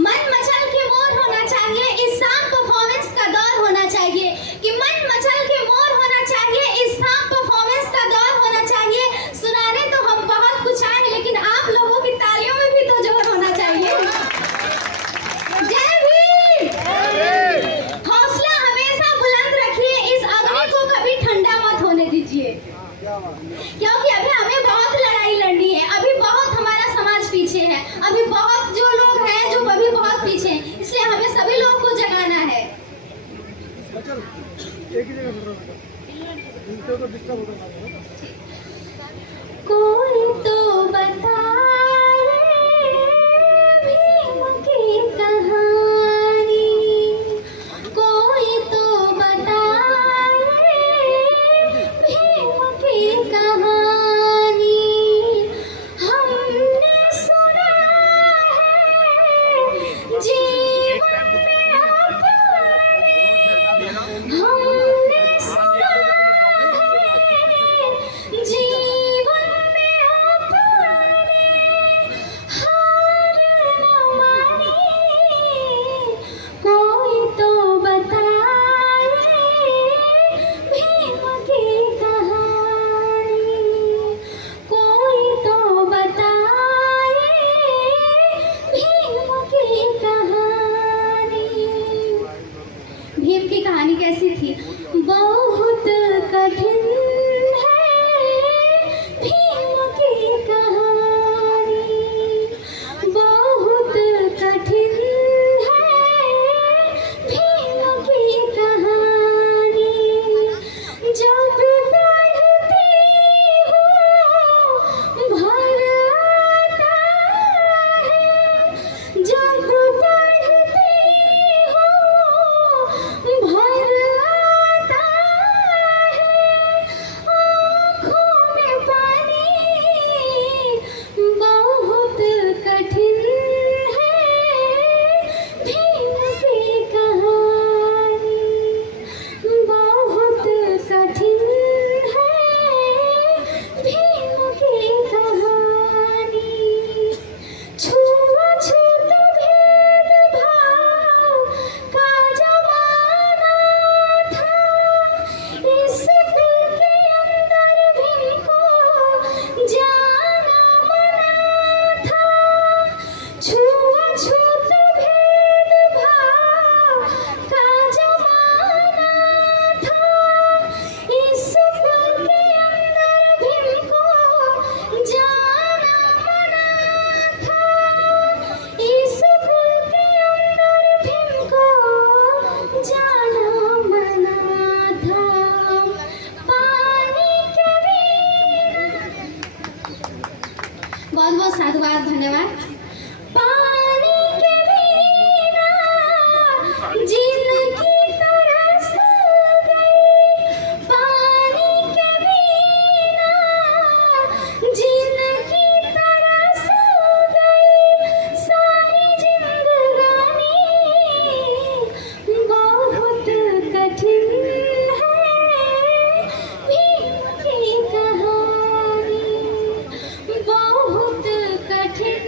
मन मचल के मोर होना चाहिए, इस शाम परफॉर्मेंस का दौर होना चाहिए कि मन मचल के मोर होना चाहिए, इस शाम परफॉर्मेंस का दौर होना चाहिए। सुनाने तो हम बहुत कुछ आए, लेकिन आप लोगों की तालियों में भी तो जोर होना चाहिए। जय भीम। हौसला हमेशा बुलंद रखिए, इस अग्नि को कभी ठंडा मत होने दीजिए, क्योंकि अभी हमें बहुत लड़ाई लड़नी है। अभी बहुत हमारा समाज पीछे है, अभी बहुत जो लोग हैं जो अभी बहुत पीछे हैं, इसलिए हमें सभी लोग को जगाना है। कोई तो बताए भीम की कहानी, कोई तो बताए भीम की कहानी। हमने सुना है जीवन में अपने, हमने सुना है जीवन में अपने हार न मानी। कोई तो बताए भीम की कहानी, कोई तो बताए भीम की कहानी। भीम की कहानी कैसी थी? बहुत कठिन है भीम की कहानी, बहुत कठिन है भीम की कहानी। जब पढ़ती हूँ भर आता है, जब पढ़ती हूँ भर आता है, आँखों में पानी। बहुत कठिन है भीम की कहानी, बहुत कठिन है भीम की कहानी। छुआछूत भेदभाव का जमाना था, इस दिल के अंदर भीम को जाना मना था। छुआछूत भेदभाव का जमाना था, इस दिल के अंदर भीम को जाना मना था, इस दिल के अंदर भीम को जाना मना था। पानी के बिना, बहुत बहुत साधुवाद, धन्यवाद। पानी के बिना जिंदगी तरस गई, पानी के बिना जिंदगी तरस गई, सारी जिंदगानी। बहुत कठिन है भीम की कहानी, बहुत कठिन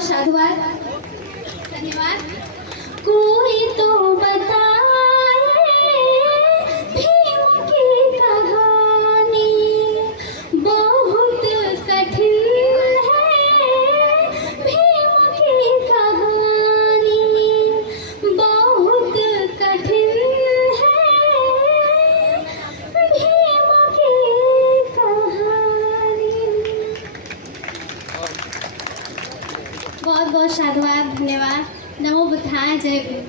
बहुत साधुवाद, धन्यवाद। कोई तो बताए भीम की कहानी, बहुत कठिन है भीम की कहानी, बहुत कठिन है भीम की कहानी। बहुत बहुत साधुवाद, धन्यवाद। नमो बुद्धाय, जय गुरु।